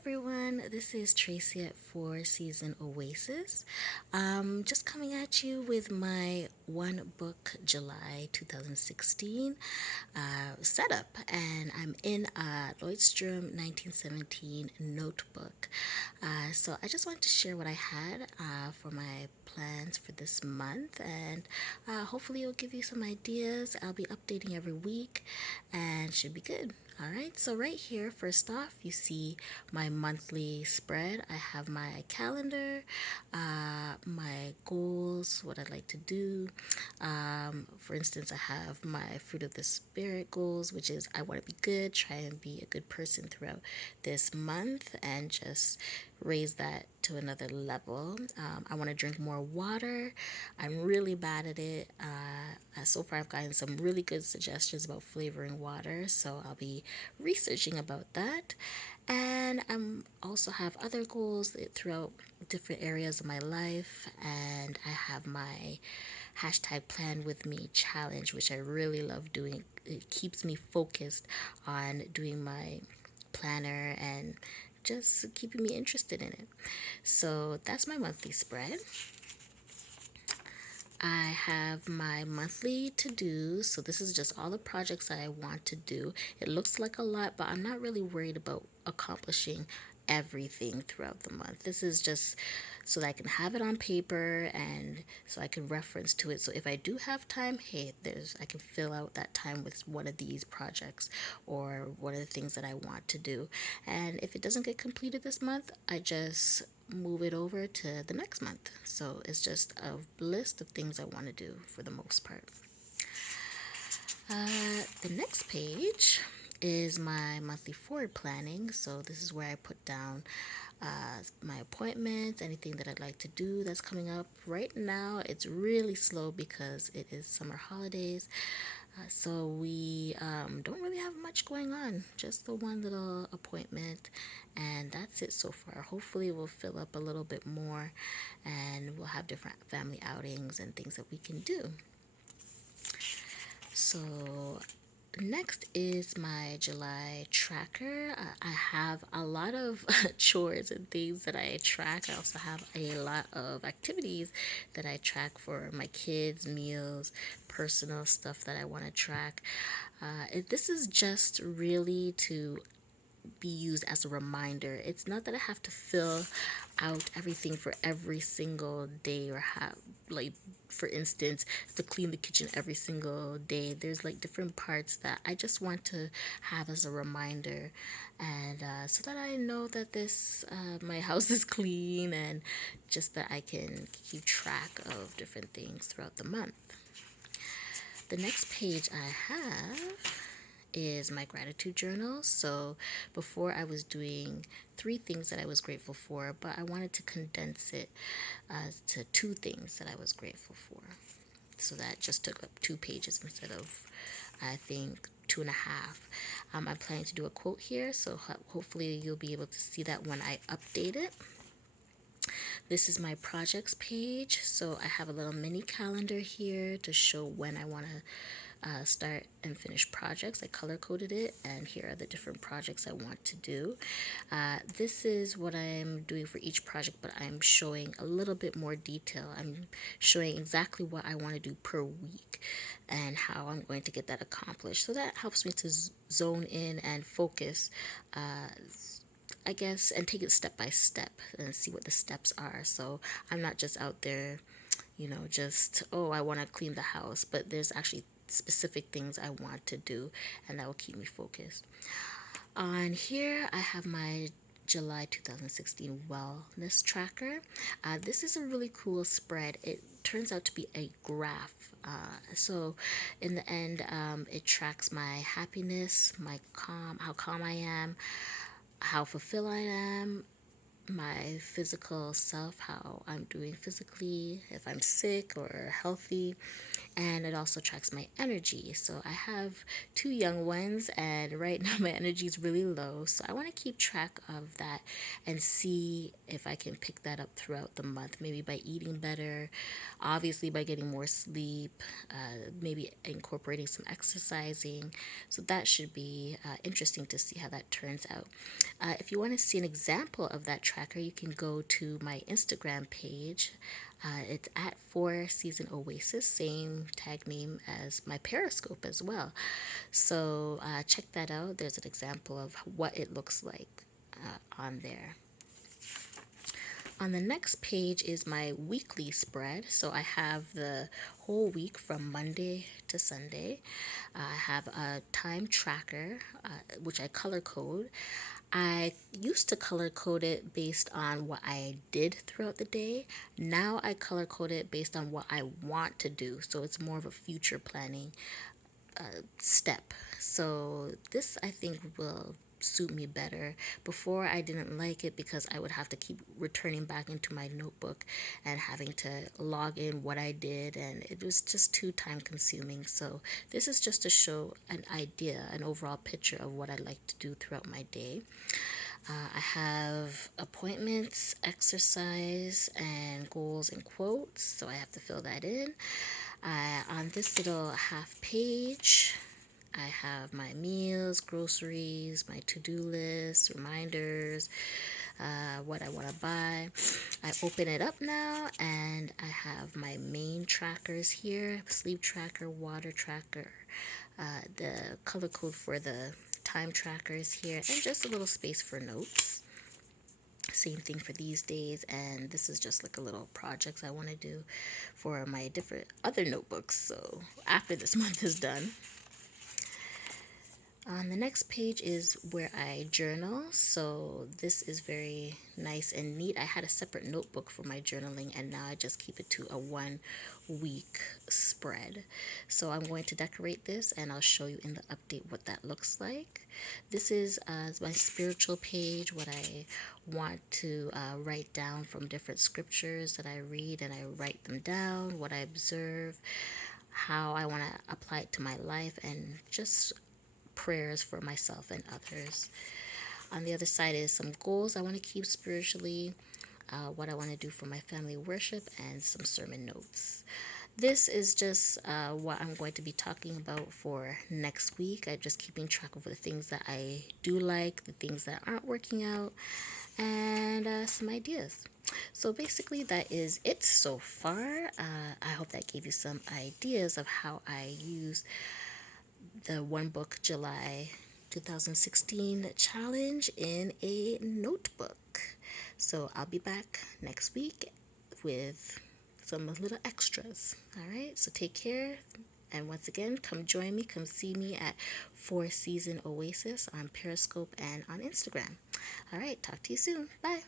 everyone, this is Tracy at Four Season Oasis. Just coming at you with my one book July 2016 setup, and I'm in a Leuchtturm 1917 notebook. So I just wanted to share what I had for my plans for this month, and hopefully it'll give you some ideas. I'll be updating every week and should be good. All right, so right here, first off, you see my monthly spread. I have my calendar, my goals, what I'd like to do. For instance, I have my fruit of the spirit goals, which is I want to be good, try and be a good person throughout this month, and just raise that to another level. I want to drink more water. I'm really bad at it. So far, I've gotten some really good suggestions about flavoring water, so I'll be researching about that. And I'm also have other goals throughout different areas of my life, and I have my hashtag plan with me challenge, which I really love doing. It keeps me focused on doing my planner and just keeping me interested in it. So that's my monthly spread. I have my monthly to do. So this is just all the projects that I want to do. It looks like a lot, but I'm not really worried about accomplishing everything throughout the month. This is just so that I can have it on paper and so I can reference to it. So if I do have time, hey, there's I can fill out that time with one of these projects or one of the things that I want to do. And if it doesn't get completed this month, I just move it over to the next month. So it's just a list of things I want to do for the most part. The next page is my monthly forward planning. So this is where I put down my appointments, anything that I'd like to do that's coming up. Right now, it's really slow because it is summer holidays. So we don't really have much going on, just the one little appointment, and that's it so far. Hopefully, we'll fill up a little bit more and we'll have different family outings and things that we can do. So, next is my July tracker. I have a lot of chores and things that I track. I also have a lot of activities that I track for my kids, meals, personal stuff that I want to track. This is just really to be used as a reminder. It's not that I have to fill out everything for every single day or have, like, for instance, to clean the kitchen every single day. There's like different parts that I just want to have as a reminder, and so that I know that my house is clean, and just that I can keep track of different things throughout the month. The next page I have is my gratitude journal. So before I was doing three things that I was grateful for, but I wanted to condense it to two things that I was grateful for. So that just took up 2 pages instead of, I think, two and a half. I'm planning to do a quote here, so hopefully you'll be able to see that when I update it. This is my projects page, so I have a little mini calendar here to show when I want to start and finish projects. I color coded it, and here are the different projects I want to do. This is what I'm doing for each project, but I'm showing a little bit more detail. I'm showing exactly what I want to do per week and how I'm going to get that accomplished. So that helps me to zone in and focus, I guess, and take it step by step and see what the steps are. So I'm not just out there, just, oh, I want to clean the house, but there's actually specific things I want to do, and that will keep me focused. On here, I have my July 2016 wellness tracker. This is a really cool spread. It turns out to be a graph. So in the end, it tracks my happiness, how calm I am, how fulfilled I am, my physical self, how I'm doing physically, if I'm sick or healthy, and it also tracks my energy. So I have two young ones, and right now my energy is really low. So I want to keep track of that and see if I can pick that up throughout the month, maybe by eating better, obviously by getting more sleep, maybe incorporating some exercising. So that should be interesting to see how that turns out. If you want to see an example of that tracker, you can go to my Instagram page. It's at Four Season Oasis, same tag name as my Periscope as well. So check that out. There's an example of what it looks like on there. On the next page is my weekly spread. So I have the whole week from Monday to Sunday. I have a time tracker, which I color code. I used to color code it based on what I did throughout the day. Now I color code it based on what I want to do. So it's more of a future planning step. So this I think will suit me better. Before I didn't like it because I would have to keep returning back into my notebook and having to log in what I did, and it was just too time consuming. So this is just to show an idea, an overall picture of what I like to do throughout my day. I have appointments, exercise, and goals and quotes, so I have to fill that in. On this little half page, I have my meals, groceries, my to-do list, reminders, what I want to buy. I open it up now and I have my main trackers here: sleep tracker, water tracker, the color code for the time trackers here, and just a little space for notes. Same thing for these days, and this is just like a little projects I want to do for my different other notebooks. So after this month is done, on the next page is where I journal. So this is very nice and neat. I had a separate notebook for my journaling, and now I just keep it to a 1 week spread. So I'm going to decorate this and I'll show you in the update what that looks like. This is my spiritual page, what I want to write down from different scriptures that I read, and I write them down, what I observe, how I want to apply it to my life, and just prayers for myself and others. On the other side is some goals I want to keep spiritually, what I want to do for my family worship, and some sermon notes. This is just what I'm going to be talking about for next week. I'm just keeping track of the things that I do like, the things that aren't working out, and some ideas. So basically, that is it so far. I hope that gave you some ideas of how I use the One Book July 2016 challenge in a notebook. So I'll be back next week with some little extras. All right, so take care. And once again, come join me, come see me at Four Season Oasis on Periscope and on Instagram. All right, talk to you soon. Bye.